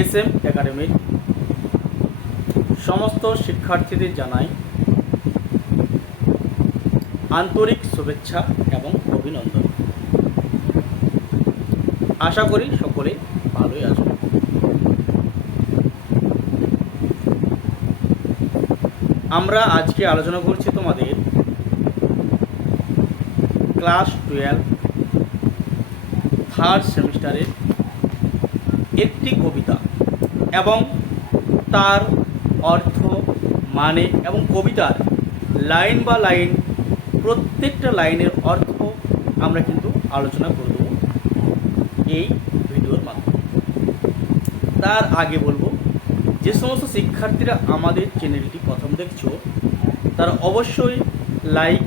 S M একাডেমির সমস্ত শিক্ষার্থীদের জানাই আন্তরিক শুভেচ্ছা এবং অভিনন্দন। আশা করি সকলে ভালোই আছো। আমরা আজকে আলোচনা করছি তোমাদের ক্লাস টুয়েলভ থার্ড সেমিস্টারের একটি কবিতা এবং তার অর্থ মানে এবং কবিতার লাইন বা লাইন, প্রত্যেকটা লাইনের অর্থ আমরা কিন্তু আলোচনা করব এই ভিডিওর মাধ্যমে। তার আগে বলব, যে সমস্ত শিক্ষার্থীরা আমাদের চ্যানেলটি প্রথম দেখছ, তারা অবশ্যই লাইক,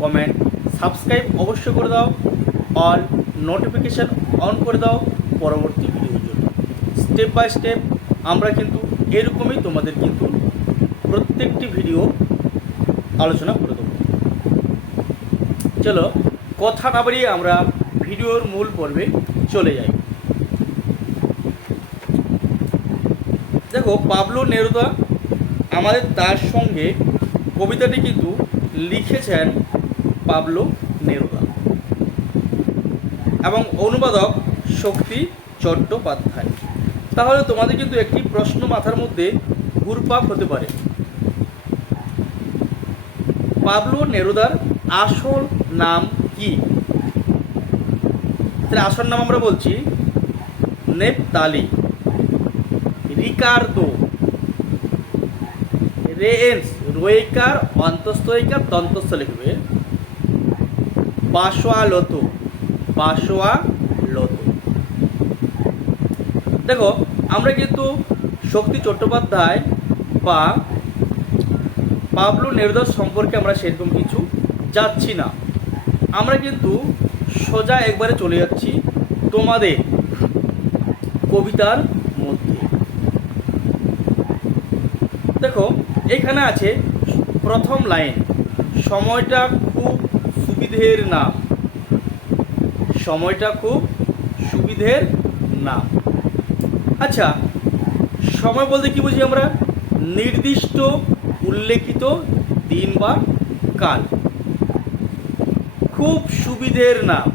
কমেন্ট, সাবস্ক্রাইব অবশ্যই করে দাও, অল নোটিফিকেশান অন করে দাও, পরবর্তী জন্য স্টেপ বাই স্টেপ আমরা কিন্তু এরকমই তোমাদের কিন্তু প্রত্যেকটি ভিডিও আলোচনা করে দেবো। চলো, কথা না বাড়িয়ে আমরা ভিডিওর মূল পর্বে চলে যাই। দেখো, পাবলো নেরুদা আমাদের তার সঙ্গে কবিতাটি কিন্তু লিখেছেন পাবলো নেরুদা। এবং অনুবাদক শক্তি চট্টোপাধ্যায়। তাহলে তোমাদের কিন্তু একটি প্রশ্ন মাথার মধ্যে ঘুরপাক হতে পারে। পাবলো নেরুদার আসল নাম কি? তাহলে আসল নাম আমরা বলছি নেপতালি। রিকার্দো। রেএন্স রোয়েকার অন্তস্থইকার দন্তস্থ লিখবে বাসোয়া লতো বাসোয়া লতো দেখো আমরা কিন্তু শক্তি চট্টোপাধ্যায় বা পাবলু নেরুদাস সম্পর্কে আমরা সেরকম কিছু যাচ্ছি না। আমরা কিন্তু সোজা একবারে চলে যাচ্ছি তোমাদের কবিতার মধ্যে। দেখো, এখানে আছে প্রথম লাইন, সময়টা খুব সুবিধের নাম। সময়টা খুব সুবিধের নাম। আচ্ছা সময় বলতে কি বুঝি আমরা? নির্দিষ্ট, উল্লেখিত দিন বা কাল। খুব সুবিধের নাম।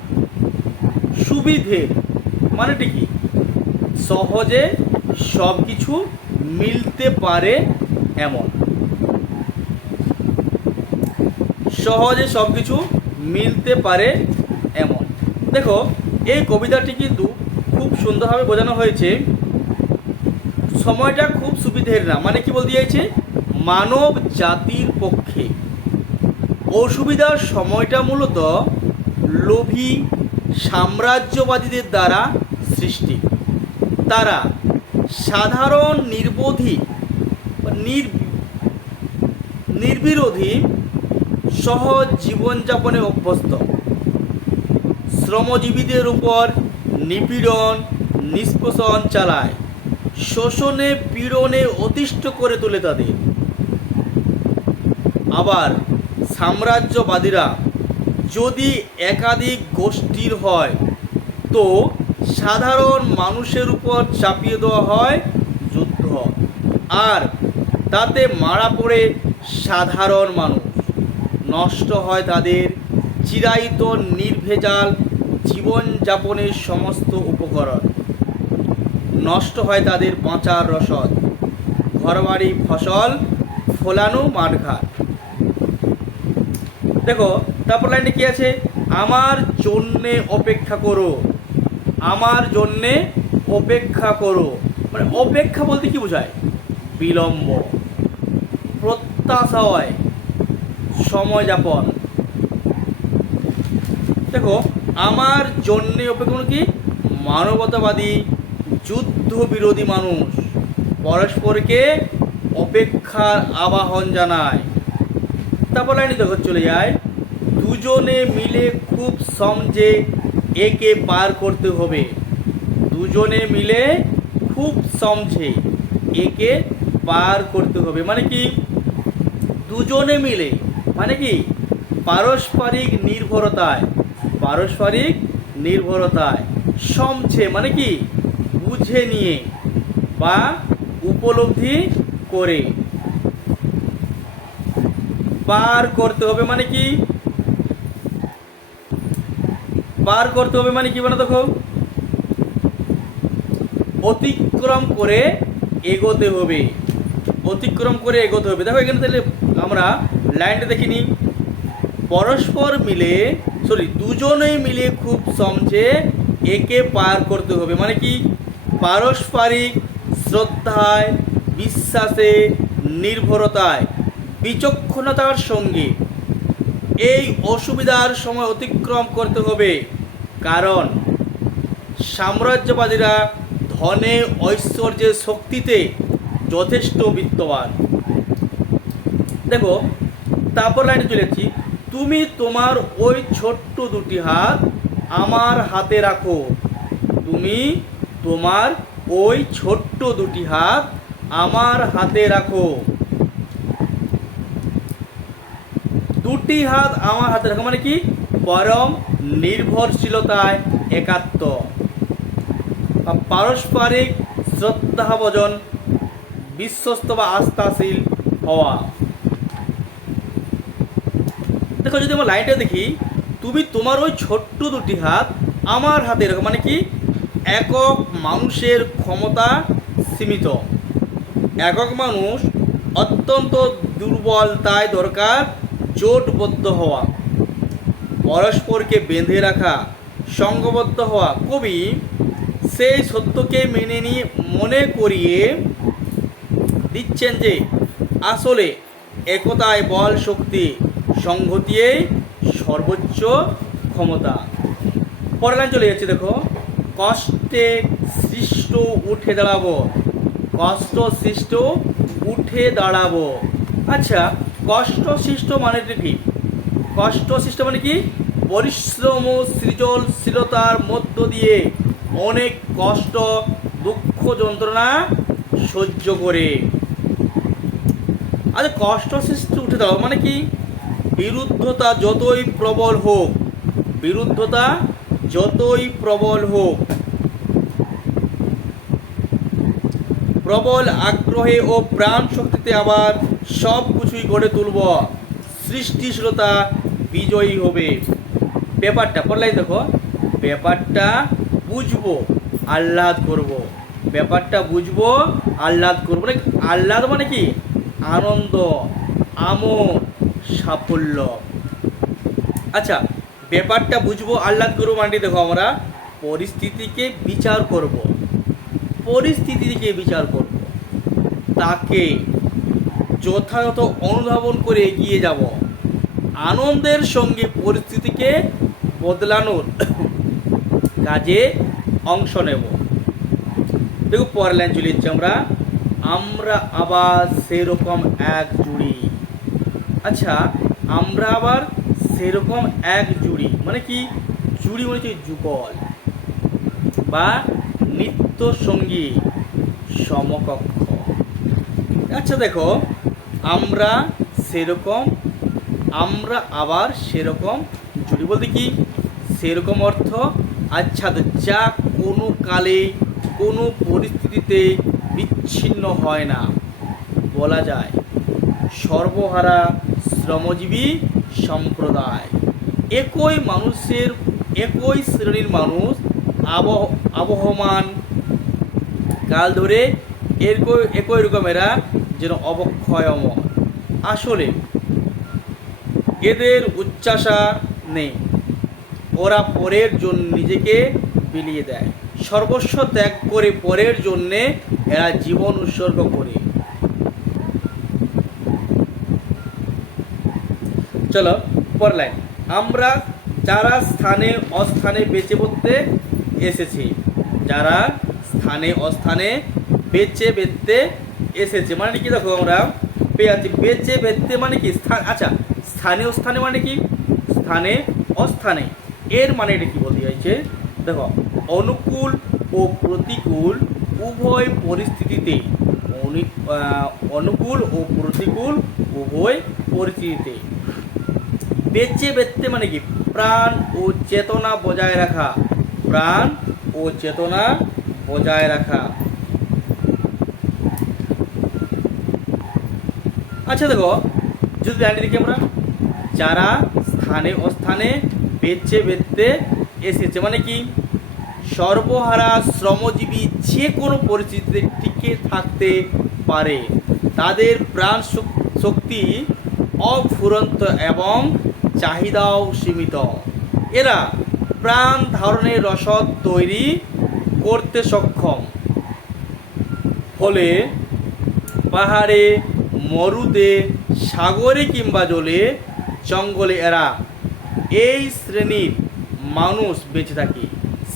সুবিধের মানেটা কি? সহজে সব কিছু মিলতে পারে এমন। সহজে সব কিছু মিলতে পারে এমন। দেখো, এই কবিতাটি কিন্তু খুব সুন্দরভাবে বোঝানো হয়েছে সময়টা খুব সুবিধের না। মানে কি বলতে চাইছে? মানব জাতির পক্ষে। অসুবিধার সময়টা মূলত লোভী সাম্রাজ্যবাদীদের দ্বারা সৃষ্টি। তারা সাধারণ নির্বোধী নির্বিরোধী সহজ জীবনযাপনে অভ্যস্ত। শ্রমজীবীদের উপর নিপীড়ন, নিষ্পোষণ চালায়। শোষণে, পীড়নে অতিষ্ঠ করে তোলে তাদের। আবার সাম্রাজ্যবাদীরা যদি একাধিক গোষ্ঠীর হয়, তো সাধারণ মানুষের উপর চাপিয়ে দেওয়া হয় যুদ্ধ। আর তাতে মারা পড়ে সাধারণ মানুষ। নষ্ট হয় তাদের চিরায়িত, নির্ভেজাল জীবনযাপনের সমস্ত উপকরণ। নষ্ট হয় তাদের বাঁচার রসদ। ঘরবাড়ি, ফসল, ফোলানো মাঠঘাট। দেখো তারপর লাইনে কি আছে? আমার জন্যে অপেক্ষা করো। আমার জন্যে অপেক্ষা করো। মানে অপেক্ষা বলতে কি বোঝায়? বিলম্ব। প্রত্যাশয় সময় যাপন। দেখো, আমার জন্যে অপেক্ষা করো কি? মানবতাবাদী যুদ্ধ বিরোধী মানুষ। পরস্পরকে অপেক্ষার আবাহন জানায়। তারপর লাইনে দেখো, চলে যায়। দুজনে মিলে খুব সমঝে একে পার করতে হবে। দুজনে মিলে খুব সমঝে একে পার করতে হবে। মানে কি? দুজনে মিলে। মানে কি? পারস্পরিক নির্ভরতায়। পারস্পরিক নির্ভরতায়। সমছে মানে কি? বুঝে নিয়ে বা উপলব্ধি করে। পার করতে হবে মানে কি? পার করতে হবে মানে কি মানে দেখো? অতিক্রম করে এগোতে হবে। অতিক্রম করে এগোতে হবে। দেখো এখানে তাহলে আমরা লাইনটা দেখিনি। পরস্পর মিলে সরি দুজনেই মিলে খুব সমঝে একে পার করতে হবে। মানে কি? পারস্পরিক শ্রদ্ধায়, বিশ্বাসে, নির্ভরতায়, বিচক্ষণতার সঙ্গে। এই অসুবিধার সময় অতিক্রম করতে হবে, কারণ সাম্রাজ্যবাদীরা ধনে ঐশ্বর্যের শক্তিতে যথেষ্ট বিত্তবান। দেখো, তারপর লাইনে চলেছি তুমি তোমার ওই ছোট্ট দুটি হাত আমার হাতে রাখো। তুমি তোমার ওই ছোট্ট দুটি হাত আমার হাতে রাখো। দুটি হাত আমার হাতে রাখো মানে কি? পরম নির্ভরশীলতায় একাত্ম। বা পারস্পরিক শ্রদ্ধাভজন, বিশ্বস্ত বা আস্থাশীল হওয়া। দেখো, যদি আমরা লাইনটা দেখি, তুমি তোমার ওই ছোট্ট দুটি হাত আমার হাতে রাখো মানে কি? একক মানুষের ক্ষমতা সীমিত। একক মানুষ অত্যন্ত দুর্বল, তাই দরকার জোটবদ্ধ হওয়া। পরস্পরকে বেঁধে রাখা সঙ্গবদ্ধ হওয়া। কবি সেই সত্যকে মেনে নিয়ে মনে করিয়ে দিচ্ছেন যে আসলে একতায় বল শক্তি সংহতিয়েই সর্বোচ্চ ক্ষমতা। লাইন চলে যাচ্ছে, দেখো, কষ্টে সৃষ্ট উঠে দাঁড়াবো, কষ্ট সৃষ্ট উঠে দাঁড়াবো। আচ্ছা কষ্ট সৃষ্ট মানেটা কি? কষ্ট সৃষ্ট মানে কি? পরিশ্রম ও সৃজনশীলতার মধ্য দিয়ে অনেক কষ্ট, দুঃখ যন্ত্রণা সহ্য করে। আচ্ছা কষ্ট সৃষ্টি উঠে দাও মানে কি? বিরুদ্ধতা যতই প্রবল হোক, বিরুদ্ধতা যতই প্রবল হোক প্রবল আগ্রহে ও প্রাণ শক্তিতে আবার সব কিছুই গড়ে তুলব। সৃষ্টিশীলতা বিজয়ী হবে। ব্যাপারটা, পড়লাই দেখো, ব্যাপারটা বুঝব, আহ্লাদ করব। ব্যাপারটা বুঝব, আহ্লাদ করব। মানে আহ্লাদ মানে কি? আনন্দ, আমোদ, সাফল্য। আচ্ছা ব্যাপারটা বুঝব, আহ্লাদ করব মানে দেখো আমরা, পরিস্থিতিকে বিচার করব। পরিস্থিতিকে বিচার করব। তাকে যথাযথ অনুধাবন করে এগিয়ে যাব। আনন্দের সঙ্গে পরিস্থিতিকে বদলানোর কাজে অংশ নেব। দেখো, পরের লাইন চলে যাচ্ছি আমরা। আমরা আবার সেরকম এক জুড়ি। আচ্ছা আমরা আবার সেরকম এক জুড়ি। মানে কি? জুড়ি মানে হচ্ছে যুগল বা নিত্য সঙ্গী সমকক্ষ। আচ্ছা দেখো, আমরা সেরকম, আমরা আবার সেরকম জুড়ি। বলতে কি? সেরকম অর্থ আচ্ছা যা কোনো কালে, কোনো পরিস্থিতিতে বিচ্ছিন্ন হয় না। বলা যায়, সর্বহারা শ্রমজীবী সম্প্রদায়। একই মানুষের, একই শ্রেণির মানুষ আবহমান কাল ধরে একই একই রকমেরা যেন অবক্ষয়ময়। আসলে এদের উচ্চাসা নেই। ওরা পরের জন্য নিজেকে বিলিয়ে দেয়। সর্বস্ব ত্যাগ করে পরের জন্যে এরা জীবন উৎসর্গ করে। চলো পর লাইন আমরা যারা স্থানে, অস্থানে বেঁচে পড়তে এসেছি। যারা স্থানে অস্থানে বেঁচে বেঁধতে এসেছে মানে কি দেখো আমরা পেয়ে আছি বেঁচে বেঁধতে মানে কি? স্থান আচ্ছা স্থানে মানে কি? স্থানে অস্থানে। এর মানে এটা কি বলতে চাইছে? দেখো, অনুকূল ও প্রতিকূল উভয় পরিস্থিতিতে অনুকূল ও প্রতিকূল উভয় পরিস্থিতিতে। বেঁচে বেঁচতে মানে কি? প্রাণ ও চেতনা বজায় রাখা। প্রাণ ও চেতনা বজায় রাখা। আচ্ছা দেখো, যদি দাঁড়িয়ে দেখি আমরা, যারা স্থানে অস্থানে বেচে বেচতে এসেছে মানে কি? সর্বহারা শ্রমজীবী যে কোনো পরিস্থিতিতে টিকে থাকতে পারে। তাদের প্রাণ শক্তি অফুরন্ত এবং চাহিদাও সীমিত। এরা প্রাণ ধারণের রসদ তৈরি করতে সক্ষম। ফলে পাহাড়ে, মরুতে, সাগরে কিংবা জলে জঙ্গলে এরা এই শ্রেণির মানুষ বেঁচে থাকে।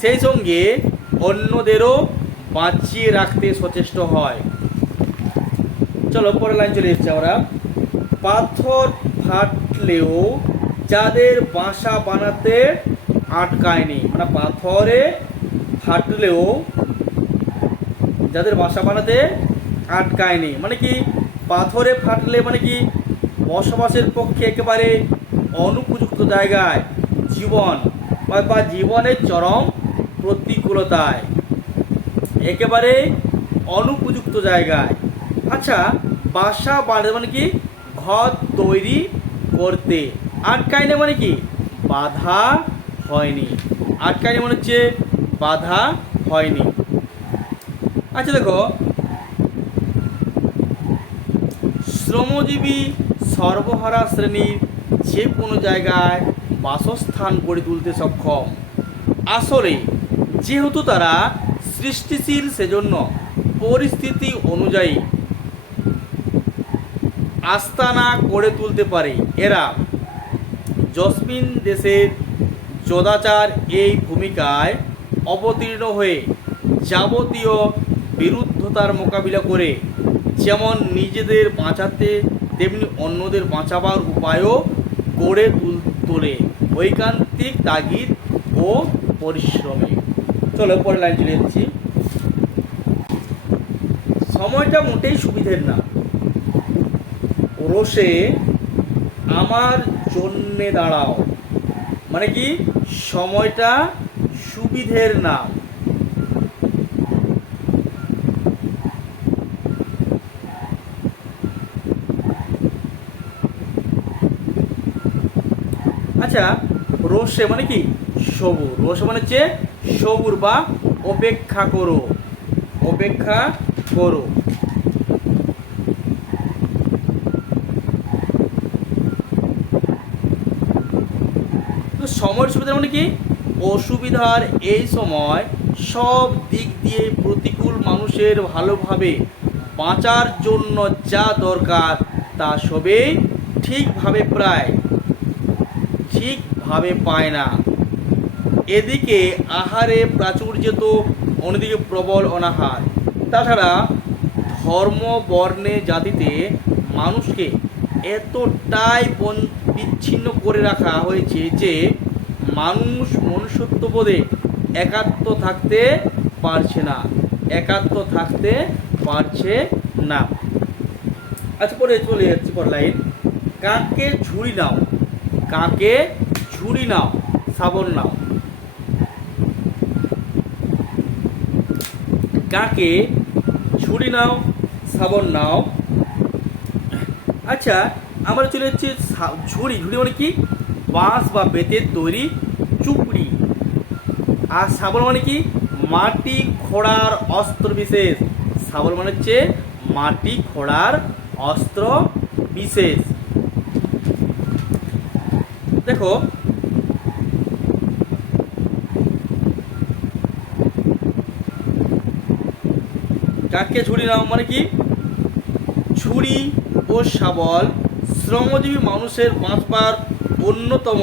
সেই সঙ্গে অন্যদেরও বাঁচিয়ে রাখতে সচেষ্ট হয়। চলো, পরের লাইন চলে এসছে আমরা। পাথর ফাটলেও যাদের বাসা বানাতে আটকায়নি। মানে পাথরে ফাটলেও যাদের বাসা বানাতে আটকায়নি। মানে কি পাথরে ফাটলে মানে কি বসবাসের পক্ষে একেবারে অনুপযুক্ত জায়গায় জীবন বা জীবনের চরম প্রতিকূলতায় একেবারে অনুপযুক্ত জায়গায়। আচ্ছা বাসা বাড়ে মানে কি ঘর তৈরি করতে আটকায়নি মানে কি? বাধা হয়নি। আটকায়নি মানে হচ্ছে বাধা হয়নি। আচ্ছা দেখো, শ্রমজীবী সর্বহারা শ্রেণির যে কোনো জায়গায় বাসস্থান গড়ে তুলতে সক্ষম। আসলে যেহেতু তারা সৃষ্টিশীল সেজন্য পরিস্থিতি অনুযায়ী আস্তানা করে তুলতে পারে। এরা জসমিন দেশের যোদাচার এই ভূমিকায় অবতীর্ণ হয়ে যাবতীয় বিরুদ্ধতার মোকাবিলা করে যেমন নিজেদের বাঁচাতে, তেমনি অন্যদের বাঁচাবার উপায়ও গড়ে তুল, তোলে ঐকান্তিক তাগিদ ও পরিশ্রমে। চলো পরে লাইন চলে যাচ্ছি সময়টা মোটেই সুবিধের না। রোষে আমার জন্যে দাঁড়াও। মানে কি? সময়টা সুবিধের না আচ্ছা রোষে মানে কি? সবুর। রোষে মানে হচ্ছে সবুর বা অপেক্ষা করো। অপেক্ষা করো। সময়ের সুবিধা মানে কি? অসুবিধার এই সময় সব দিক দিয়ে প্রতিকূল মানুষের ভালোভাবে বাঁচার জন্য যা দরকার তা সবেই ঠিকভাবে প্রায়, ঠিকভাবে পায় না। এদিকে আহারে প্রাচুর্য তো অন্যদিকে প্রবল অনাহার। তাছাড়া ধর্ম বর্ণে জাতিতে মানুষকে এতটাই বিচ্ছিন্ন করে রাখা হয়েছে যে মানুষ মনুষ্যত্ব মনুষ্যত্ববোধে একাত্ম থাকতে পারছে না। একাত্ম থাকতে পারছে না। আচ্ছা পরে চলে যাচ্ছি পর লাইন। কাকে ঝুড়ি নাও? কাকে ঝুড়ি নাও? সাবন নাও। কাকে ঝুড়ি নাও? সাবন নাও। আচ্ছা আমরা চলে যাচ্ছি ঝুড়ি। ঝুড়ি মানে কি? বাঁশ বা বেতের তৈরি আর শাবল মানে কি? মাটি খোঁড়ার অস্ত্র বিশেষ। শাবল মানে হচ্ছে মাটি খোঁড়ার অস্ত্র বিশেষ। দেখো, কাকে ঝুড়ি নাম মানে কি? ছুরি ও শাবল শ্রমজীবী মানুষের বাঁচবার অন্যতম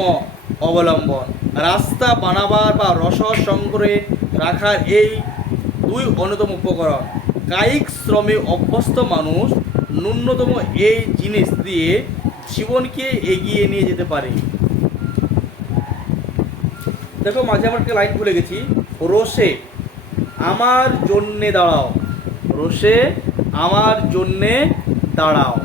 অবলম্বন। রাস্তা বানাবার বা রসদ সংগ্রহে রাখার এই দুই অন্যতম উপকরণ। কায়িক শ্রমে অভ্যস্ত মানুষ ন্যূনতম এই জিনিস দিয়ে জীবনকে এগিয়ে নিয়ে যেতে পারে। দেখো, মাঝে আমার একটা লাইন ভুলে গেছি। রোষে আমার জন্যে দাঁড়াও। রোষে আমার জন্যে দাঁড়াও।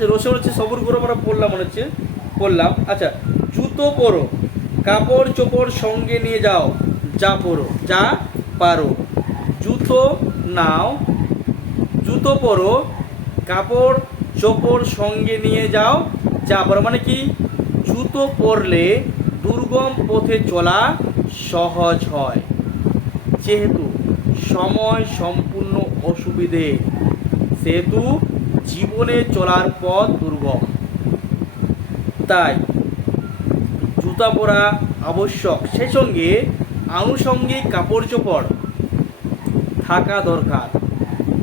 আচ্ছা রোষে মনে হচ্ছে সবুর করে আমরা পড়লাম মনে হচ্ছে। পড়লাম। আচ্ছা জুতো পরো, কাপড় চোপড় সঙ্গে নিয়ে যাও, যা পরো, যা পারো। জুতো নাও, জুতো পরো, কাপড় চোপড় সঙ্গে নিয়ে যাও, যা পারো। মানে কি? জুতো পরলে দুর্গম পথে চলা সহজ হয়। যেহেতু সময় সম্পূর্ণ অসুবিধে, সেহেতু জীবনে চলার পথ দুর্গম। তাই জুতা পরা আবশ্যক। সে সঙ্গে আনুষঙ্গিক কাপড় চোপড় থাকা দরকার।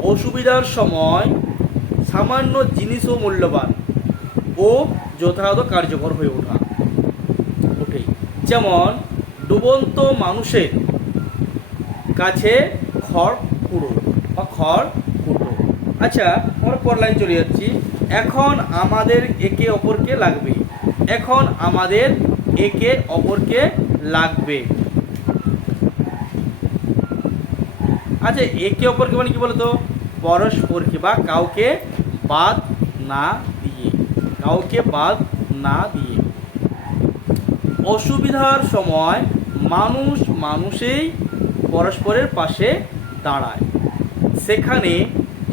অসুবিধার সময় সামান্য জিনিসও মূল্যবান ও যথাযথ কার্যকর হয়ে ওঠা। ওঠে। যেমন ডুবন্ত মানুষের কাছে খড় কুড়ো বা খড় কুটো। আচ্ছা পর লাইন চলে যাচ্ছি। এখন আমাদের একে অপরকে লাগবে। এখন আমাদের একে অপরকে লাগবে। আচ্ছা একে অপরকে মানে কি বলতো? পরস্পরকে বা কাউকে বাদ না দিয়ে। কাউকে বাদ না দিয়ে। অসুবিধার সময় মানুষ মানুষেই পরস্পরের পাশে দাঁড়ায়। সেখানে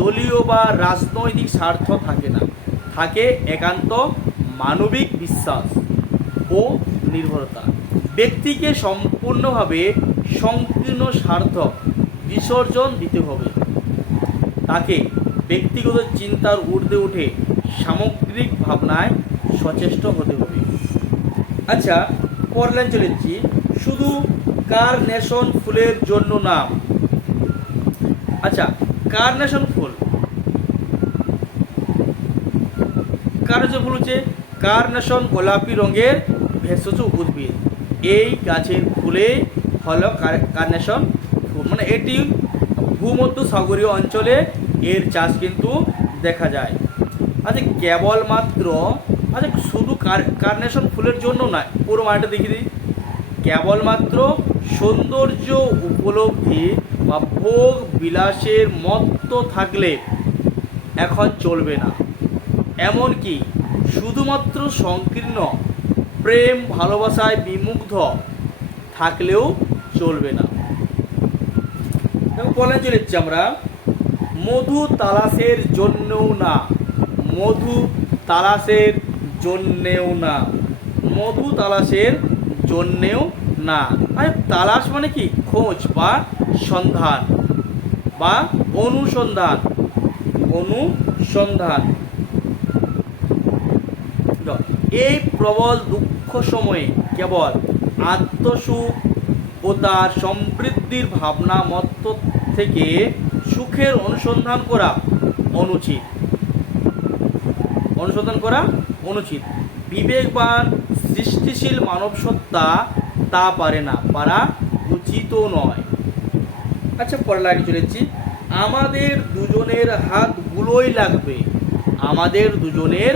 দলীয় বা রাজনৈতিক স্বার্থ থাকে না। থাকে একান্ত মানবিক বিশ্বাস ও নির্ভরতা। ব্যক্তিকে সম্পূর্ণভাবে সংকীর্ণ স্বার্থ বিসর্জন দিতে হবে। তাকে ব্যক্তিগত চিন্তার ঊর্ধ্বে উঠে সামগ্রিক ভাবনায় সচেষ্ট হতে হবে। আচ্ছা পরলেন চলেছি। শুধু কার নেশন ফুলের জন্য নাম আচ্ছা কার্নেশন ফুল। কার্নেশন ফুল হচ্ছে কার্নেশন গোলাপি রঙের ভেষজ উদ্ভিদ। এই গাছের ফুলে হলো কার্নেশন ফুল। মানে এটি ভূমধ্য সাগরীয় অঞ্চলে এর চাষ কিন্তু দেখা যায়। আচ্ছা কেবলমাত্র আচ্ছা শুধু কার- কার্নেশন ফুলের জন্য নয়, পুরো মাঠটা দেখিয়ে দিই। কেবলমাত্র সৌন্দর্য উপলব্ধি বা ভোগ বিলাসের মত্ত থাকলে এখন চলবে না। এমনকি শুধুমাত্র সংকীর্ণ প্রেম ভালোবাসায় বিমুগ্ধ থাকলেও চলবে না। বলে চলেছি আমরা, মধু তালাশের জন্যও না, মধু তালাশের জন্যেও না, মধু তালাশের জন্যেও না। আরে তালাশ মানে কি? খোঁজ বা সন্ধান। বা অনুসন্ধান। অনুসন্ধান। এই প্রবল দুঃখ সময়ে কেবল আত্মসুখ ও তার সমৃদ্ধির ভাবনা মত্ত থেকে সুখের অনুসন্ধান করা অনুচিত। অনুসন্ধান করা অনুচিত। বিবেকবান, সৃষ্টিশীল মানব সত্তা তা পারে না, পারা উচিতও নয়। আচ্ছা পরে লাইনে চলেছি আমাদের দুজনের হাতগুলোই লাগবে। আমাদের দুজনের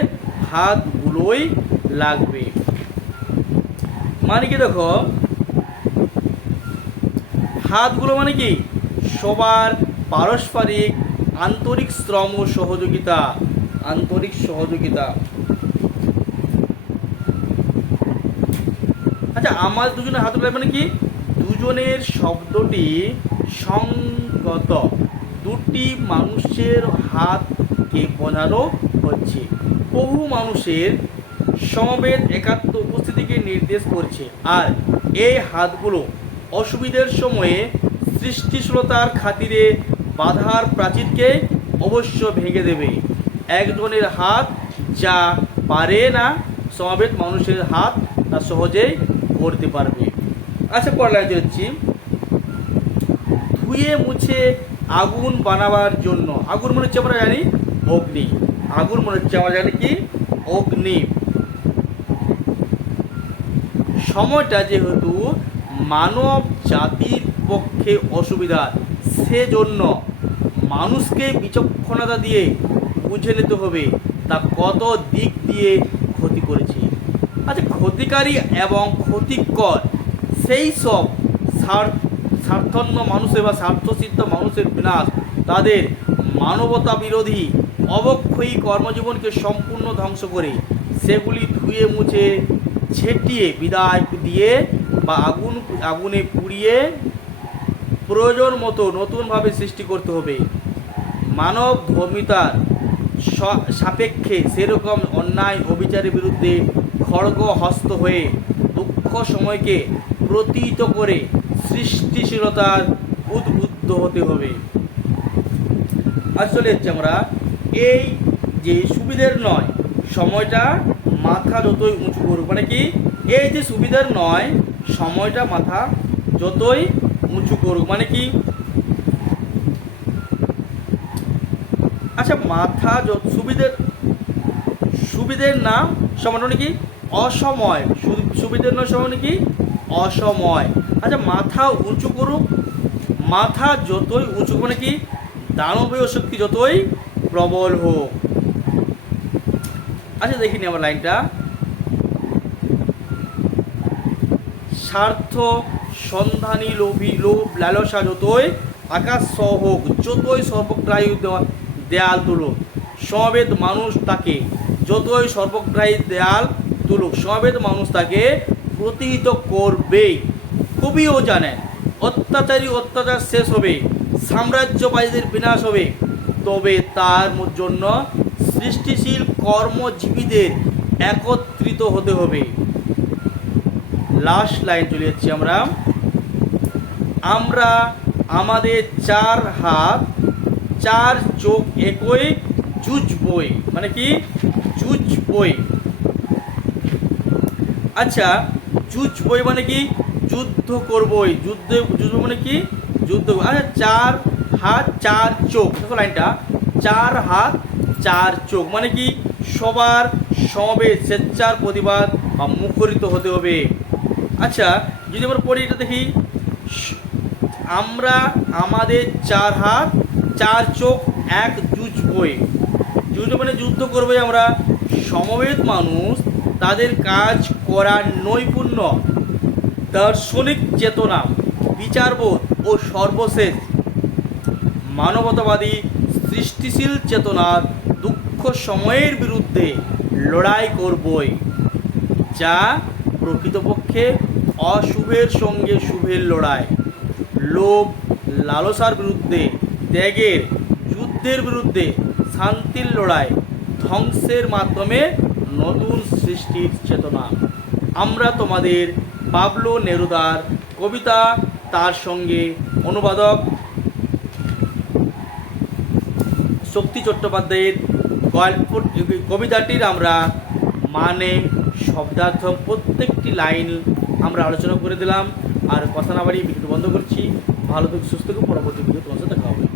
হাতগুলোই লাগবে। মানে কি দেখো? হাতগুলো মানে কি? সবার পারস্পরিক আন্তরিক শ্রম ও সহযোগিতা। আন্তরিক সহযোগিতা। আচ্ছা আমার দুজনের হাত লাগবে মানে কি? দুজনের শব্দটি সঙ্গত। দুটি মানুষের হাতকে বোঝানো হচ্ছে। বহু মানুষের সমবেত একাত্ম উপস্থিতিকে নির্দেশ করছে। আর এই হাতগুলো অসুবিধার সময়ে সৃষ্টিশীলতার খাতিরে বাধার প্রাচীরকে অবশ্য ভেঙে দেবে। একজনের হাত যা পারে না, সমবেত মানুষের হাত তা সহজেই করতে পারবে। আচ্ছা পড়া যাচ্ছি ধুয়ে মুছে আগুন বানাবার জন্য। আগুন মনে হচ্ছে আমরা জানি অগ্নি। আগুন মনে হচ্ছে আমরা জানি কি? অগ্নি। সময়টা যেহেতু মানব জাতির পক্ষে অসুবিধা, সেজন্য মানুষকে বিচক্ষণতা দিয়ে বুঝে নিতে হবে তা কত দিক দিয়ে ক্ষতি করেছে। আচ্ছা ক্ষতিকারী এবং ক্ষতিকর, সেই সব স্বার্থ স্বার্থন্য মানুষের বা স্বার্থসিদ্ধ মানুষের বিনাশ, তাদের মানবতা বিরোধী অবক্ষয়ী কর্মজীবনকে সম্পূর্ণ ধ্বংস করে সেগুলি ধুয়ে মুছে, ছেটিয়ে বিদায় দিয়ে বা আগুন, আগুনে পুড়িয়ে প্রয়োজন মতো নতুনভাবে সৃষ্টি করতে হবে। মানব ধর্মিতার সাপেক্ষে সেরকম অন্যায় অবিচারের বিরুদ্ধে খড়গ হস্ত হয়ে দুঃখ সময়কে প্রতীত করে সৃষ্টিশীলতার উদ্বুদ্ধ হতে হবে। আজ চলে যাচ্ছি আমরা। এই যে সুবিধের নয়, সময়টা মাথা যতই উঁচু করুক মানে কি? এই যে সুবিধার নয়, সময়টা মাথা যতই উঁচু করুক মানে কি? আচ্ছা মাথা যত সুবিধের সুবিধের নাম সময় মানে কি? অসময়। সুবিধের নয় সময় মানে কি? অসময়। আচ্ছা মাথা উঁচু করুক। মাথা যতই উঁচু মানে কি? দানবীয় শক্তি যতই প্রবল হোক। আচ্ছা দেখিনি আমার লাইনটা। স্বার্থ, সন্ধানী, লোভী, লোভ, লালসা যতই আকাশ সহ হোক, যতই সর্বগ্রাহী দেয়াল তুলুক, সমবেত মানুষ তাকে যতই সর্বগ্রাহী দেয়াল তুলুক, সমবেত মানুষ তাকে প্রতিহিত করবেই। কবিও জানেন, অত্যাচারী অত্যাচার শেষ হবে, সাম্রাজ্যবাদীদের বিনাশ হবে। তবে তার জন্য সৃষ্টিশীল কর্মজীবীদের একত্রিত হতে হবে। লাস্ট লাইন চলে যাচ্ছি আমরা। আমরা আমাদের চার হাত, চার চোখ একই জুজবই মানে কি? জুজবই আচ্ছা জুজবই মানে কি? যুদ্ধ করবই। যুদ্ধ যুদ্ধ মানে কি? যুদ্ধ আচ্ছা চার হাত, চার চোখ। দেখো লাইনটা। চার হাত, চার চোখ। মানে কি? সবার সমাবেশ স্বেচ্ছার প্রতিবাদ বা মুখরিত হতে হবে। আচ্ছা যদি আমরা পড়ি এটা দেখি। আমরা আমাদের চার হাত, চার চোখ, এক জুজ বই। যুদ্ধ মানে যুদ্ধ করবে আমরা। সমবেত মানুষ তাদের কাজ করার নৈপুণ্য। দার্শনিক চেতনা, বিচারবোধ ও সর্বশেষ মানবতাবাদী সৃষ্টিশীল চেতনার দুঃখ সময়ের বিরুদ্ধে লড়াই করবই, যা প্রকৃতপক্ষে অশুভের সঙ্গে শুভের লড়াই। লোভ, লালসার বিরুদ্ধে, ত্যাগের, যুদ্ধের বিরুদ্ধে শান্তির লড়াই, ধ্বংসের মাধ্যমে নতুন সৃষ্টির চেতনা। আমরা তোমাদের পাবলো নেরুদার কবিতা, তার সঙ্গে অনুবাদক শক্তি চট্টোপাধ্যায়ের গল্প, কবিতাটির আমরা মানে শব্দার্থ, প্রত্যেকটি লাইন আমরা আলোচনা করে দিলাম। আর কথা না বাড়িয়ে বন্ধ করছি। ভালো থেকে, সুস্থ থেকে। পরবর্তী ভিডিও তোমার সাথে দেখা হবে।